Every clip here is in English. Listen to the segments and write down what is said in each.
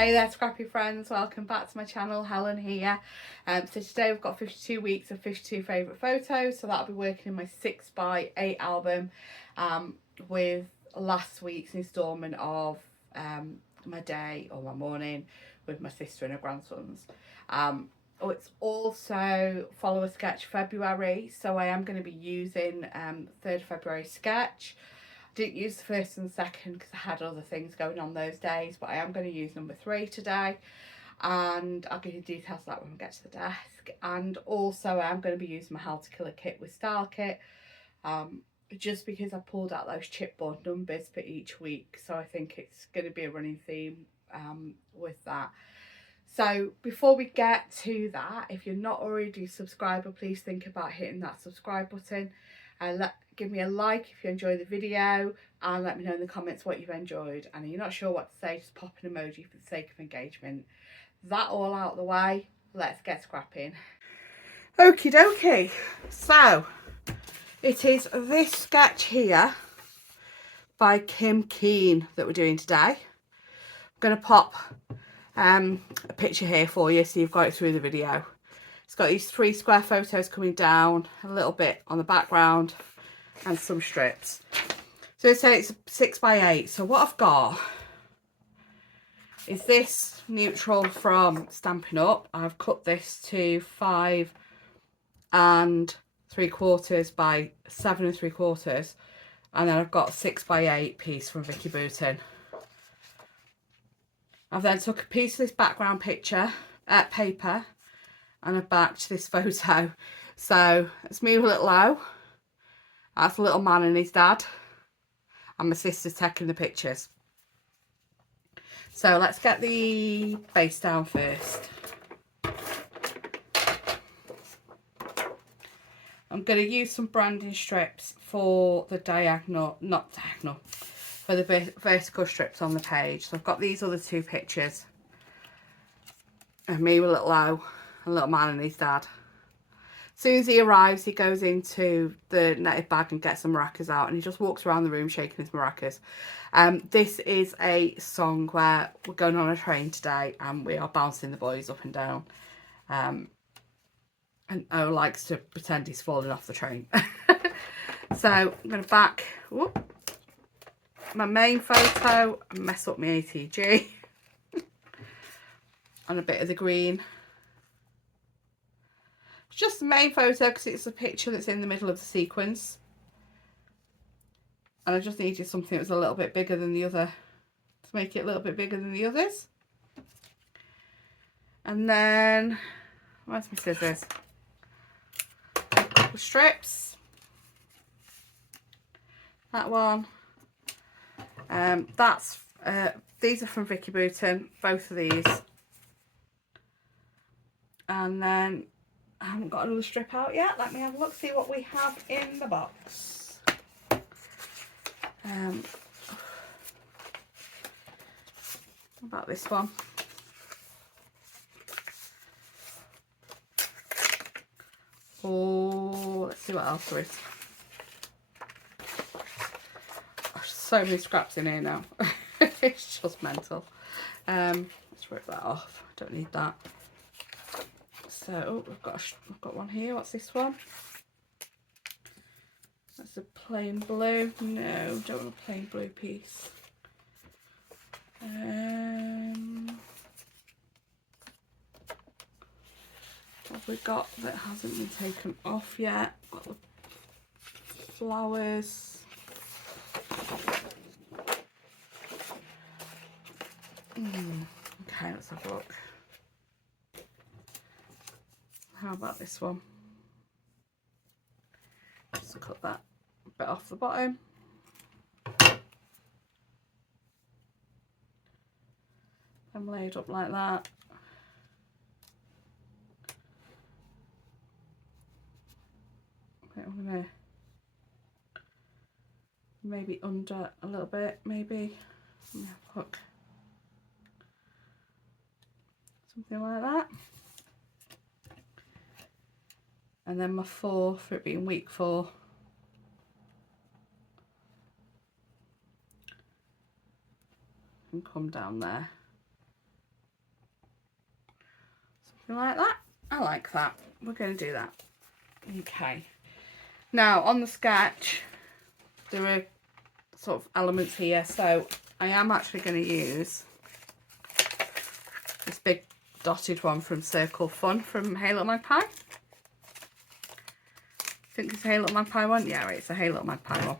Hey there scrappy friends, welcome back to my channel. Helen here. So today we've got 52 weeks of 52 favourite photos, so that'll be working in my 6x8 album with last week's instalment of my day or my morning with my sister and her grandsons. It's also follow a sketch February, so I am going to be using 3rd February sketch. Didn't use the 1st and 2nd because I had other things going on those days, but I am going to use number 3 today, and I'll give you details of that when we get to the desk. And also I'm going to be using my How to Kill a Kit with Style Kit, just because I pulled out those chipboard numbers for each week, so I think it's going to be a running theme with that. So before we get to that, if you're not already a subscriber, please think about hitting that subscribe button and give me a like if you enjoy the video, and let me know in the comments what you've enjoyed. And if you're not sure what to say, just pop an emoji for the sake of engagement. That all out of the way, let's get scrapping. Okie dokie. So it is this sketch here by Kim Keane that we're doing today. I'm going to pop a picture here for you so you've got it through the video. It's got these 3 square photos coming down, a little bit on the background and some strips. So it says it's 6x8. So what I've got is this neutral from Stampin' Up. I've cut this to 5 3/4 by 7 3/4, and then I've got a 6x8 piece from Vicky Boutin. I've then took a piece of this background picture paper and I've backed this photo. So let's move a little low. That's a little man and his dad, and my sister's taking the pictures. So let's get the base down first. I'm going to use some branding strips for the for the vertical strips on the page. So I've got these other 2 pictures of me with a little low, a little man and his dad. As soon as he arrives, he goes into the netted bag and gets some maracas out, and he just walks around the room shaking his maracas. This is a song where we're going on a train today and we are bouncing the boys up and down. And O likes to pretend he's falling off the train. So I'm going to back my main photo and mess up my ATG on a bit of the green. It's just the main photo because it's a picture that's in the middle of the sequence, and I just needed something that was a little bit bigger than the other to make it a little bit bigger than the others. And then where's my scissors? A couple of strips. That one. These are from Vicky Boutin, both of these. And then I haven't got another strip out yet. Let me have a look, see what we have in the box. What about this one? Oh, let's see what else there is. There's so many scraps in here now. It's just mental. Let's rip that off. I don't need that. So I've got one here. What's this one? That's a plain blue. No, don't want a plain blue piece. What have we got that hasn't been taken off yet? Got the flowers. Okay, let's have a look. How about this one? Just cut that bit off the bottom. I'm laid up like that. Okay, I'm gonna maybe under a little bit, maybe. Let me have a look. Something like that. And then my 4, for it being week 4. And come down there. You like that? I like that. We're going to do that. Okay. Now on the sketch, there are sort of elements here, so I am actually going to use this big dotted one from Circle Fun from Hey Little Magpie. I think it's a Hey Little Magpie one. Yeah, right, it's a Hey Little Magpie one.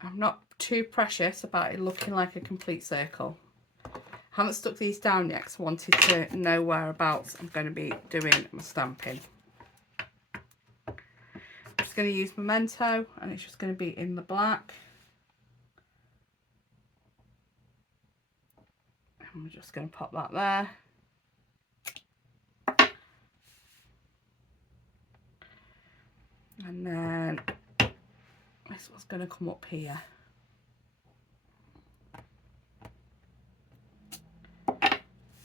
I'm not too precious about it looking like a complete circle. I haven't stuck these down yet because I wanted to know whereabouts I'm going to be doing my stamping. I'm just going to use Memento, and it's just going to be in the black. And we're just going to pop that there. And then this one's going to come up here.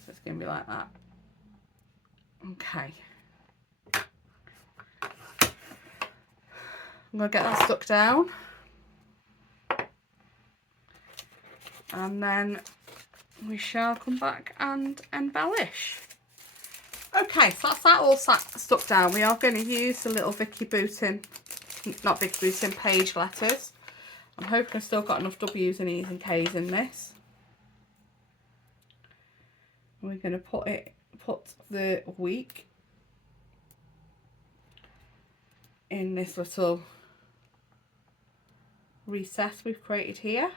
So it's going to be like that. Okay. I'm going to get that stuck down. And then we shall come back and embellish. Okay, so that's that all stuck down. We are going to use the little Vicky Boutin, not Vicky Boutin, page letters. I'm hoping I've still got enough W's and E's and K's in this. We're going to put the week in this little recess we've created here.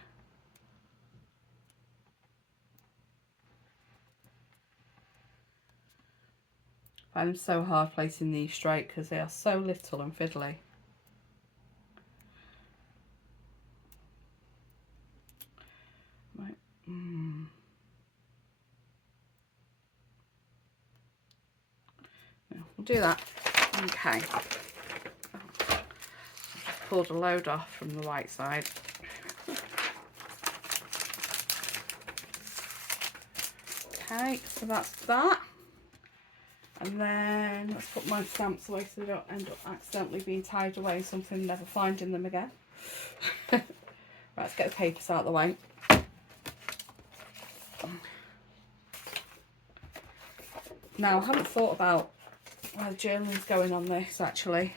I find them so hard placing these straight because they are so little and fiddly. Right. We'll do that. Okay. Just pulled a load off from the right side. Okay, so that's that. And then let's put my stamps away so they don't end up accidentally being tied away in something and never finding them again. Right, let's get the papers out of the way. Now, I haven't thought about where the journaling's going on this actually.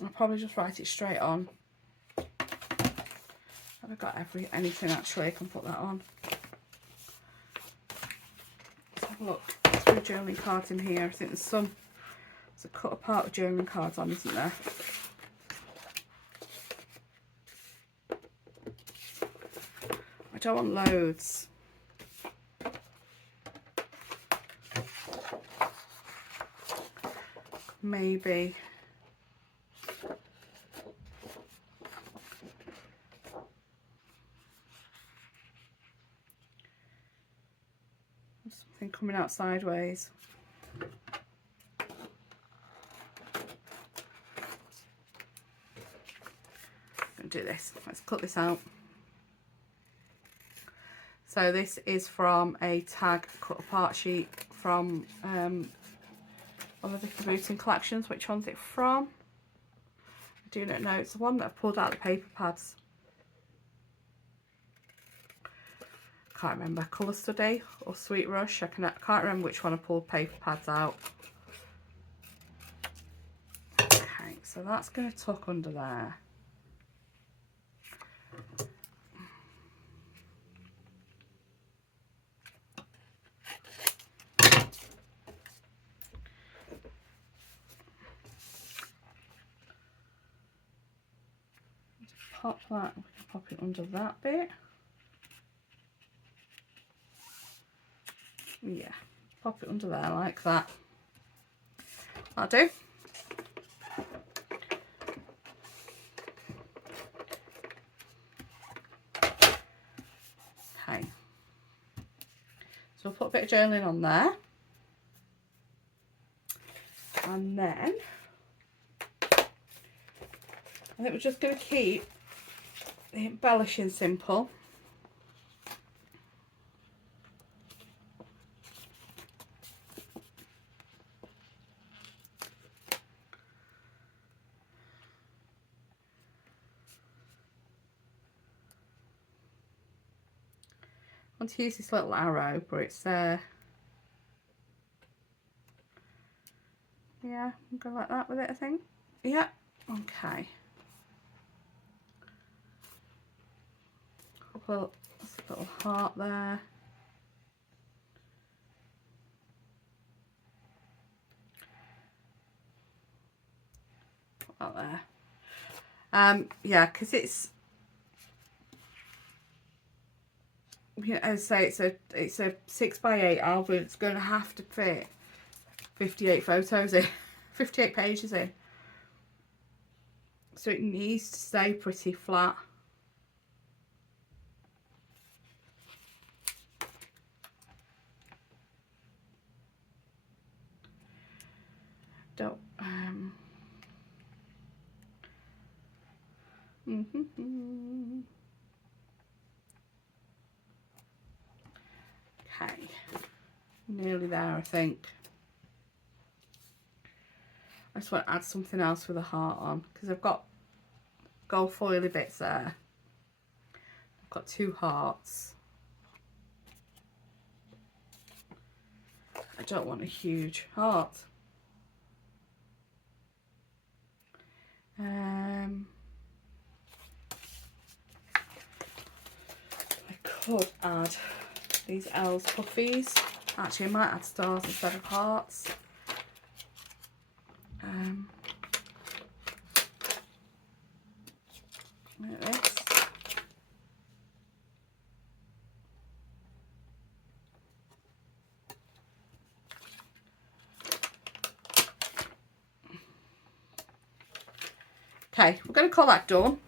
I'll probably just write it straight on. I've got anything actually I can put that on. Let's have a look. There's journaling cards in here. I think there's a cut apart of journaling cards on, isn't there? I don't want loads. Maybe. Something coming out sideways. I'm going to do this. Let's cut this out. So this is from a tag cut apart sheet from one of the Vicky Boutin collections. Which one's it from? I do not know. It's the one that I pulled out of the paper pads. Can't remember. Colour Study or Sweet Rush. I can't remember which one I pulled paper pads out. Okay, so that's going to tuck under there. Pop that, we can pop it under that bit. Yeah, pop it under there like that. That'll do. Okay. So we'll put a bit of journaling on there. And then I think we're just going to keep the embellishing simple. want to use this little arrow, but it's yeah, I'm going like that with it, I think. Yeah, okay. Put a little heart there. Put that there. Yeah, because it's, you know, as I say, it's a 6x8 album. It's going to have to fit 58 photos in, 58 pages in. So it needs to stay pretty flat. Don't Okay, nearly there, I think. I just want to add something else with a heart on, because I've got gold foily bits there. I've got 2 hearts. I don't want a huge heart. I could add these L's puffies. Actually, I might add stars instead of hearts. Like this. Okay, we're going to call that done.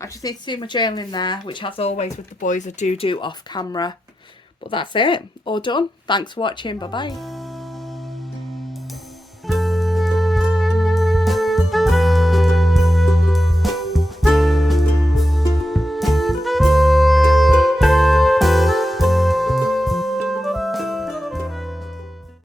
I just need to do my journaling there, which as always with the boys I do off camera. But that's it, all done. Thanks for watching, bye bye.